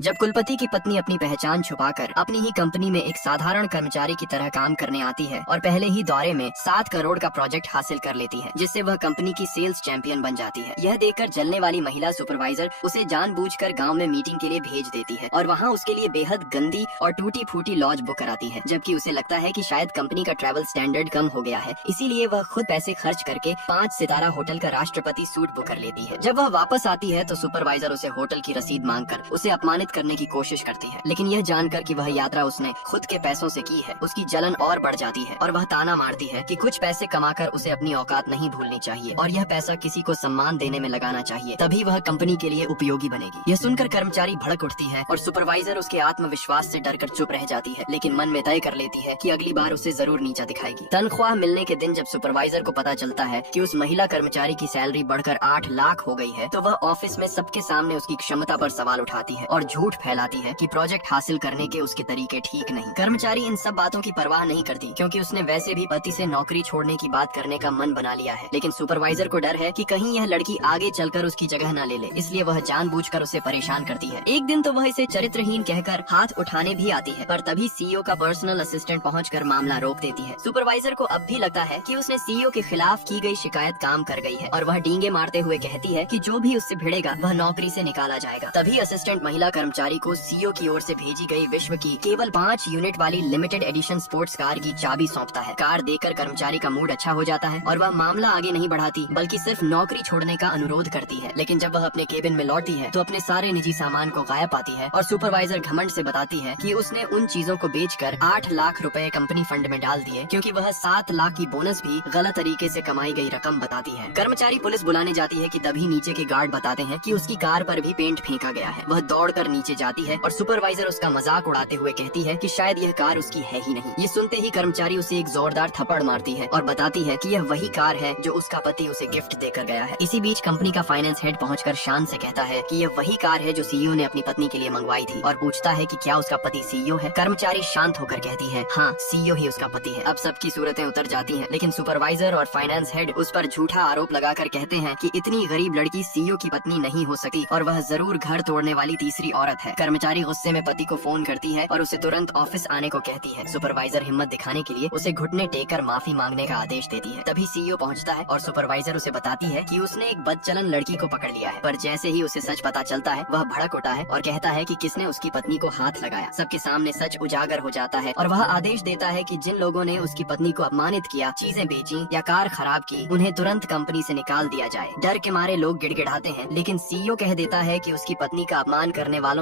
जब कुलपति की पत्नी अपनी पहचान छुपाकर अपनी ही कंपनी में एक साधारण कर्मचारी की तरह काम करने आती है और पहले ही दौरे में 7 करोड़ का प्रोजेक्ट हासिल कर लेती है, जिससे वह कंपनी की सेल्स चैंपियन बन जाती है। यह देखकर जलने वाली महिला सुपरवाइजर उसे जानबूझकर गांव में मीटिंग के लिए भेज देती है और वहां उसके लिए बेहद गंदी और टूटी फूटी लॉज बुक कराती है, जबकि उसे लगता है कि शायद कंपनी का ट्रैवल स्टैंडर्ड कम हो गया है, इसीलिए वह खुद पैसे खर्च करके 5 सितारा होटल का राष्ट्रपति सूट बुक कर लेती है। जब वह वापस आती है तो सुपरवाइजर उसे होटल की रसीद मांगकर उसे अपमानित करने की कोशिश करती है, लेकिन यह जानकर कि वह यात्रा उसने खुद के पैसों से की है, उसकी जलन और बढ़ जाती है और वह ताना मारती है कि कुछ पैसे कमाकर उसे अपनी औकात नहीं भूलनी चाहिए और यह पैसा किसी को सम्मान देने में लगाना चाहिए, तभी वह कंपनी के लिए उपयोगी बनेगी। यह सुनकर कर्मचारी भड़क उठती है और सुपरवाइजर उसके आत्मविश्वास से डरकर चुप रह जाती है, लेकिन मन में तय कर लेती है कि अगली बार उसे जरूर नीचा दिखाएगी। तनख्वाह मिलने के दिन जब सुपरवाइजर को पता चलता है कि उस महिला कर्मचारी की सैलरी बढ़कर 8 लाख हो गई है, तो वह ऑफिस में सबके सामने उसकी क्षमता पर सवाल उठाती है और झूठ फैलाती है कि प्रोजेक्ट हासिल करने के उसके तरीके ठीक नहीं। कर्मचारी इन सब बातों की परवाह नहीं करती, क्योंकि उसने वैसे भी पति से नौकरी छोड़ने की बात करने का मन बना लिया है, लेकिन सुपरवाइजर को डर है कि कहीं यह लड़की आगे चलकर उसकी जगह न ले ले, इसलिए वह जानबूझकर उसे परेशान करती है। एक दिन तो वह इसे चरित्रहीन कहकर हाथ उठाने भी आती है, पर तभी सीईओ का पर्सनल असिस्टेंट पहुंचकर मामला रोक देती है। सुपरवाइजर को अब भी लगता है कि उसने सीईओ के खिलाफ की गई शिकायत काम कर गई है और वह डींगे मारते हुए कहती है कि जो भी उससे भिड़ेगा वह नौकरी से निकाला जाएगा। तभी असिस्टेंट महिला कर्मचारी को सीईओ की ओर से भेजी गई विश्व की केवल 5 यूनिट वाली लिमिटेड एडिशन स्पोर्ट्स कार की चाबी सौंपता है। कार देखकर कर्मचारी का मूड अच्छा हो जाता है और वह मामला आगे नहीं बढ़ाती, बल्कि सिर्फ नौकरी छोड़ने का अनुरोध करती है। लेकिन जब वह अपने केबिन में लौटती है तो अपने सारे निजी सामान को गायब पाती है और सुपरवाइजर घमंड से बताती है कि उसने उन चीजों को बेचकर 8 लाख रुपए कंपनी फंड में डाल दिए, क्योंकि वह 7 लाख की बोनस भी गलत तरीके से कमाई गई रकम बताती है। कर्मचारी पुलिस बुलाने जाती है कि तभी नीचे के गार्ड बताते हैं कि उसकी कार पर भी पेंट फेंका गया है। वह दौड़कर नीचे जाती है और सुपरवाइजर उसका मजाक उड़ाते हुए कहती है कि शायद यह कार उसकी है ही नहीं। ये सुनते ही कर्मचारी उसे एक जोरदार थप्पड़ मारती है और बताती है कि यह वही कार है जो उसका पति उसे गिफ्ट देकर गया है। इसी बीच कंपनी का फाइनेंस हेड पहुंचकर शान से कहता है कि यह वही कार है जो सीईओ ने अपनी पत्नी के लिए मंगवाई थी और पूछता है कि क्या उसका पति सीईओ है। कर्मचारी शांत होकर कहती है, हाँ, सीईओ ही उसका पति है। अब सबकी सूरतें उतर जाती हैं, लेकिन सुपरवाइजर और फाइनेंस हेड उस पर झूठा आरोप लगाकर कहते हैं कि इतनी गरीब लड़की सीईओ की पत्नी नहीं हो सकती और वह जरूर घर तोड़ने वाली तीसरी औरत है। कर्मचारी गुस्से में पति को फोन करती है और उसे तुरंत ऑफिस आने को कहती है। सुपरवाइजर हिम्मत दिखाने के लिए उसे घुटने टेक कर माफी मांगने का आदेश देती है। तभी सीईओ पहुंचता है और सुपरवाइजर उसे बताती है कि उसने एक बदचलन लड़की को पकड़ लिया है, पर जैसे ही उसे सच पता चलता है वह भड़क उठा है और कहता है कि किसने उसकी पत्नी को हाथ लगाया। सबके सामने सच उजागर हो जाता है और वह आदेश देता है कि जिन लोगों ने उसकी पत्नी को अपमानित किया, चीजें बेची या कार खराब की, उन्हें तुरंत कंपनी से निकाल दिया जाए। डर के मारे लोग गिड़गिड़ाते हैं, लेकिन सीईओ कह देता है कि उसकी पत्नी का अपमान करने वालों